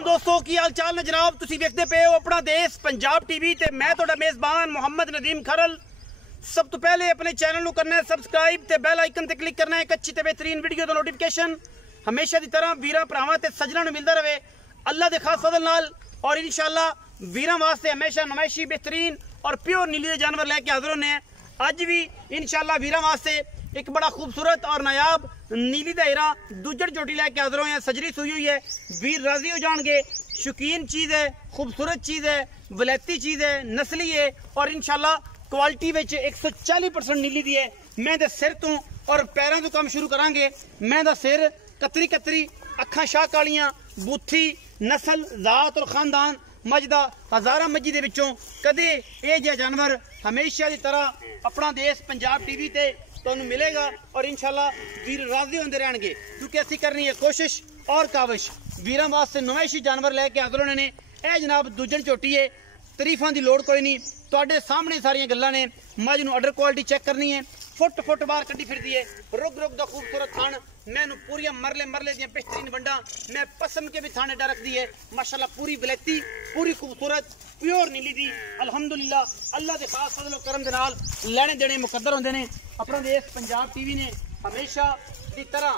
दोस्तों की हाल चाल ने जनाब तुसी देखते पे हो अपना देश पंजाब टीवी ते मैं तुहाडा मेज़बान मोहम्मद नदीम खरल। सब तो पहले अपने चैनल को करना है सब्सक्राइब ते बेल आइकन ते क्लिक करना है एक अच्छी ते बेहतरीन वीडियो दा नोटिफिकेशन हमेशा की तरह वीरां भरावां ते सज्जनां नूं मिलदा रहे अल्लाह दे खास फजल नाल। और इंशाअल्लाह वीरां वास्ते हमेशा नुमाइशी बेहतरीन और प्योर नीली दे जानवर लेके हाजिर होने हैं। अज भी इंशाअल्लाह वीरां वास्ते एक बड़ा खूबसूरत और नायाब नीली दा हीरा दूजड़ चोटी लैके हाजिर हुए हैं। सजरी सुई हुई है, वीर राजी हो जाएंगे। शौकीन चीज़ है, खूबसूरत चीज़ है, वलैती चीज़ है, नस्ली है और इंशाल्लाह क्वालिटी विच 140% नीली दी है। मैं दे सिर तो और पैरों तो काम शुरू करांगे। मैं दा सिर कतरी कतरी, अखां शाह कालियां, बूथी नस्ल जात और खानदान मजदा हज़ारा मजी दे विचों कदे ये जिहा जानवर हमेशा की तरह अपना देश पंजाब टीवी ते तुहानू मिलेगा और इंशाल्लाह वीर राजी होंदे रहणगे क्योंकि असीं करनी है कोशिश और काविश वीरां वास्ते नुमाइशी जानवर लैके हाज़र होने ने। ए जनाब दूजन झोटी है, तरीफां दी लोड़ कोई नहीं, तुहाडे सामने सारियां गल्लां ने। मज नूं अडर क्वालिटी चेक करनी है, फुट फुट बाहर कड्डी फिरदी है, रुग रुग दा खूबसूरत थान, मैनू पूरी मरले मरले दियां बेहतरीन वंडा, मैं पसम के भी थाने डा रखदी है माशाल्लाह। पूरी वलैती, पूरी खूबसूरत प्योर नीली दी अल्हम्दुलिल्लाह अल्लाह दे खास फजल करम दे नाल लैणे देने मुकद्दर होंदे ने। अपना देश पंजाब टीवी ने हमेशा की तरह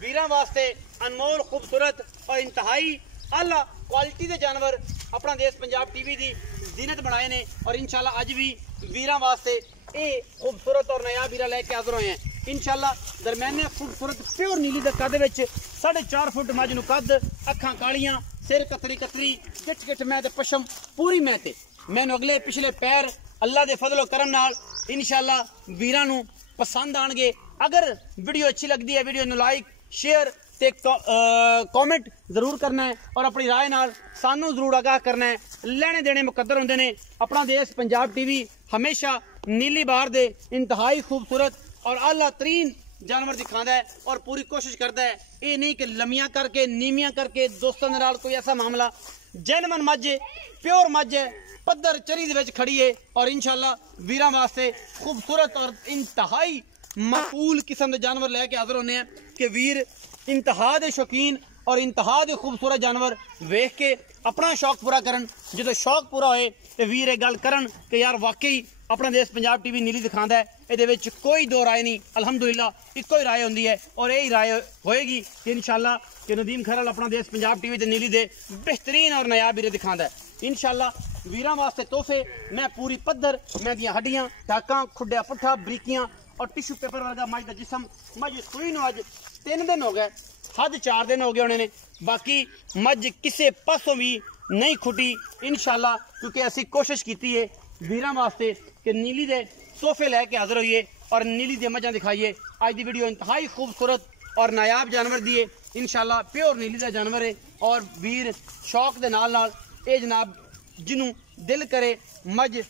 वीरां वास्ते अनमोल खूबसूरत और इंतहाई आला क्वालिटी के जानवर अपना देश पंजाब टीवी की जीनत बनाए ने और इंशाल्लाह अज भी वीरां वास्ते ये खूबसूरत और नया वीरा लैके हाजिर हुए हैं। इंशाल्लाह दरम्याने खूबसूरत प्योर नीली के कद विच 4.5 फुट मज नूं कद, अखां कालियां, सिर कतरी कतरी, गिठ गिठ मैं ते पशम पूरी मैं ते मैनू अगले पिछले पैर अल्लाह दे फजल करम नाल इंशाल्लाह वीरां नूं पसंद आणगे। अगर वीडियो अच्छी लगती है वीडियो नूं लाइक शेयर ते कॉमेंट जरूर करना है और अपनी राय नाल सानू जरूर आगाह करना है। लैने देने मुकद्दर होंदे ने। अपना देश पंजाब टीवी हमेशा नीली बार दे इंतहाई खूबसूरत और आला तरीन जानवर दिखाता है और पूरी कोशिश करता है ये नहीं कि लमियां करके नीवियां करके दोस्तों के नाल कोई ऐसा मामला। जेनवन मज है, प्योर मज है, पद्धर चरी दे विच खड़ी है और इंशाल्लाह वीरां वास्ते खूबसूरत और इंतहाई मकबूल किस्म के जानवर लैके हाजिर होने हैं कि वीर इंतहा दे शौकीन और इंतहा दे खूबसूरत जानवर वेख के अपना शौक पूरा करन। जो शौक पूरा होए तो वीर ये गल करन कि यार वाकई अपना देश पंजाब टीवी नीली दिखाता है, ये कोई दो राय नहीं, अल्हम्दुलिल्लाह इको ही राय होंदी है और यही राय होएगी कि इंशाल्लाह कि नदीम खरल अपना देश पंजाब टीवी ते नीली दे बेहतरीन और नया वीरे दिखाता है। इंशाल्लाह वीरां वास्ते तोहफे मैं पूरी पद्धर, मैं दियां हड्डियां, टाकां, खुड्डा पुट्ठा, बरीकियां और टिश्यू पेपर वर्गा मज दा जिसम। मज सूई नूं अज 3 दिन हो गए, हद 4 दिन हो गए होने ने। बाकी मज किसी पासों भी नहीं खुटी इंशाल्लाह क्योंकि असी कोशिश की है वीरां वास्ते कि नीली दे तोहफे लैके हाजिर होइए और नीली दे मजा दिखाइए। आज की वीडियो इंतहाई खूबसूरत और नायाब जानवर दिए इंशाल्लाह प्योर नीली का जानवर है और वीर शौक के नाल नाल ये जनाब जिन्हों दिल करे मज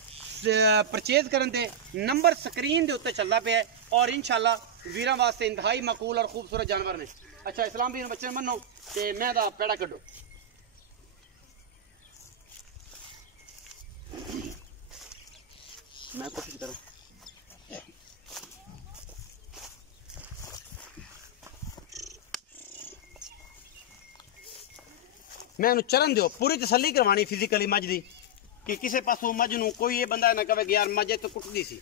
परचेज करन ते नंबर स्क्रीन के उत्ते चलता पे है और इंशाल्लाह वीरां वास्ते इंतहाई मकबूल और खूबसूरत जानवर ने। अच्छा इस्लाम भी बच्चे मनो ते मैं दा पैड़ा कड्डो। मैं कोशिश करूं मैं चरण दो पूरी तसल्ली करवानी फिजिकली मज दी कि किसी पासों मज नूं कोई ये बंदा ना कहे कि यार मज इतों कुटदी सी,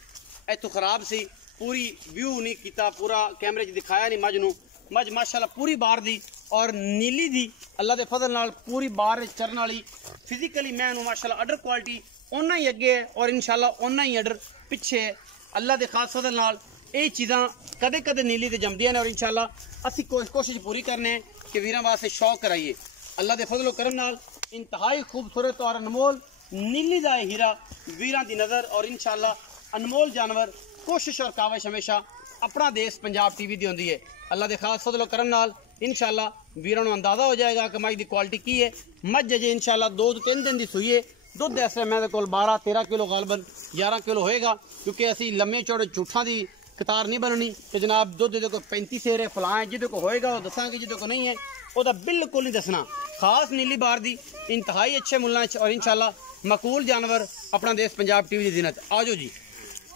इतों खराब सी, पूरी व्यू नहीं किया, पूरा कैमरे च दिखाया नहीं मज नूं। मज माशाल्लाह पूरी बार दी और नीली दी अल्लाह दे फजल नाल पूरी बार चरण वाली। फिजिकली मैं माशाल्लाह अडर क्वालिटी उन्ना ही अगे है और इंशाल्लाह उन्ना ही अडर पिछे है। अल्लाह दे खास फजल नाल ये चीज़ां कदे कदे नीली ते जमदियां ने और इंशाल्लाह असी कोशिश पूरी करने कि वीरां वास्ते शौक कराइए। अल्लाह दे फजल करम नाल इंतहाई खूबसूरत और अनमोल नीली दा हीरा वीरां दी नज़र और इंशाल्लाह अनमोल जानवर। कोशिश और काविश हमेशा अपना देश पंजाब टीवी दी होंदी है। अल्लाह दे खास फजल करम नाल इंशाल्लाह वीरां नूं अंदाजा हो जाएगा कि मज दी क्वालिटी की है। मज अजे इंशाल्लाह 2 तो 3 दिन की सूई है। दुध इस मेरे को 12-13 किलो गालबन 11 किलो होएगा क्योंकि असी लम्बे चौड़े झूठा की कतार नहीं बननी कि जनाब दुध जो 35 सेर है फलां है, जिदे को होएगा वो दसांगे, जिदे को नहीं है वह बिल्कुल नहीं दसना। खास नीली बार दी इंतहाई अच्छे मुल्लां और इंशाल्लाह मकबूल जानवर अपना देश पंजाब टीवी की जीनत। आजो जी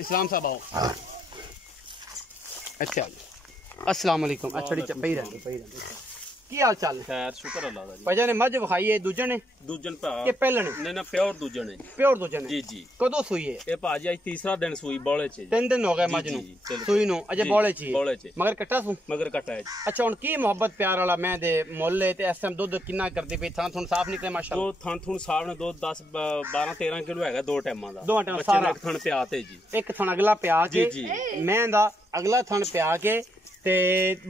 इस्लाम साहब आओ। अच्छा अस्सलाम वालेकुम। अच्छा पई रहने की हाल चाल है? खैर शुक्र अल्लाह दा जी। भाईजान ने मझ विखाई है दूजे ने दूजन भा कि पहले ने? नहीं ना प्योर दूजन है। प्योर दूजे ने? जी जी। कदों सूई है? ये भाजी आज तीसरा दिन सूई बौले च। 3 दिन हो गए मझ नू सूई नू, अजे बौले च बौले च मगर कट्टा सू मगर कटा है। अच्छा हुन की मोहब्बत प्यार वाला मैं दे मुੱਲ है ते इस टाइम दुध कितना करदी पई? थां थुन साफ निकले माशाल्लाह। दो थन थुन साहब ने दो 10 12 13 किलो हैगा दो टाइमां दा। दो टाइम बच्चे सारा ने एक थन प्याते जी। एक थन अगला प्या के जी जी। मैं दा अगला थन प्या के ते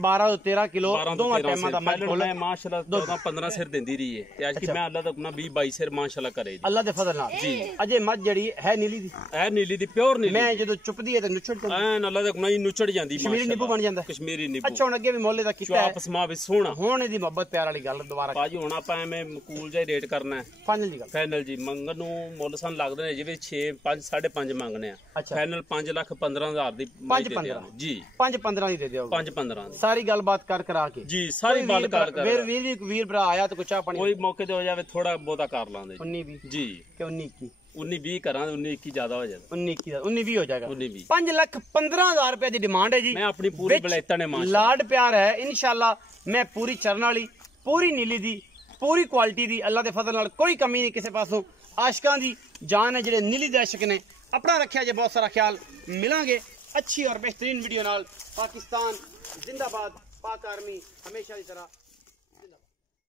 12 ਤੋਂ 13 किलो 12 दोवां ਤੋਂ 13 टाइमां दा मझ सिर। खोल मैं माशाल्लाह 14 15 सिर देंदी रही है ते आज की मैं अल्लाह तक ना 20 22 सिर माशाल्लाह करे जी। अल्लाह दे फजल नाल जी। अजे मझ जड़ी है नीली दी ए नीली दी प्योर नीली। मैं जदों चुपदी है ते नुचड़ ਜਾਂਦੀ ਐਨ ਅੱਲਾ ਦੇ ਗੁਨਾਹ ਨੁਚੜ ਜਾਂਦੀ कश्मीरी नींबू बन ਜਾਂਦਾ ਕਸ਼ਮੀਰੀ ਨੀਂਬੂ। अच्छा हुन अगे भी मुੱਲ ਦਾ ਕੀਤਾ है ਚਾਪ ਸਮਾ ਵੀ ਸੋਹਣਾ। ਹੁਣ ਇਹਦੀ ਮੁਹੱਬਤ ਪਿਆਰ ਵਾਲੀ ਗੱਲ ਦੁਬਾਰਾ ਭਾਜੀ ਹੁਣ ਆਪਾਂ ਐਵੇਂ ਮਕੂਲ ਜਿਹਾ ਰੇਟ ਕਰਨਾ ਹੈ। ਫਾਈਨਲ ਦੀ ਗੱਲ ਫਾਈਨਲ ਜੀ ਮੰਗਣ ਨੂੰ ਮੁੱਲ ਸਾਨੂੰ ਲੱਗਦੇ ਨੇ ਜਿਵੇਂ 6 5 5.5 ਮੰਗਨੇ ਆ। ਅੱਛਾ। ਫਾਈਨਲ 5,15,000 ਦੀ ਪੰਜ ਦੇ 15 ਦਿਆਂਗੇ। ਜੀ 5-15 ਦੀ ਦੇ ਦਿਓ 5-15 ਦੀ। ਸਾਰੀ ਗੱਲਬਾਤ ਕਰ ਕਰਾ ਕੇ ਜੀ ਸਾਰੀ ਬਾਤ ਕਰ ਕਰ ਵੀਰ ਭਰਾ ਆਇਆ ਤਾਂ ਕੁਛ ਆਪਣੀ ਕੋਈ ਮੌਕੇ ਤੇ ਹੋ ਜਾਵੇ ਥੋੜਾ ਬਹੁਤਾ ਕਰ ਲਾਂਦੇ 19-20 ਜੀ। ਕਿ 19-21 19-20 ਕਰਾਂਗੇ 19-21 ਜ਼ਿਆਦਾ ਹੋ ਜਾਏਗਾ 19-20 ਹੋ ਜਾਏਗਾ 19-20 5,15,000 रुपए ਦੀ ਡਿਮਾਂਡ ਹੈ ਜੀ ਮੈਂ ਆਪਣੀ ਪੂਰੀ ਵਿੱਚ ਬਲੈਤਾਂ ਨੇ ਮਾਸ਼ਾ ਲਾਡ ਪਿਆਰ ਹੈ ਇਨਸ਼ਾਅੱਲਾ ਮੈਂ ਪੂਰੀ ਚਰਨ ਵਾਲੀ ਪੂਰੀ ਨੀਲੀ ਦੀ ਪੂਰੀ ਕੁਆਲਿਟੀ ਦੀ ਅੱਲਾ ਦੇ ਫਜ਼ਲ ਨਾਲ ਕੋਈ ਕਮੀ ਨਹੀਂ ਕਿਸੇ ਪਾਸੋਂ ਆਸ਼ਕਾਂ ਦੀ ਜਾਨ ਹੈ ਜਿਹੜੇ ਨੀਲੀ ਦੇ ਆਸ਼ਿਕ ਨੇ अपना रखा जे बहुत सारा ख्याल मिलांगे अच्छी और बेहतरीन वीडियो नाल। पाकिस्तान जिंदाबाद, पाक आर्मी हमेशा की तरह।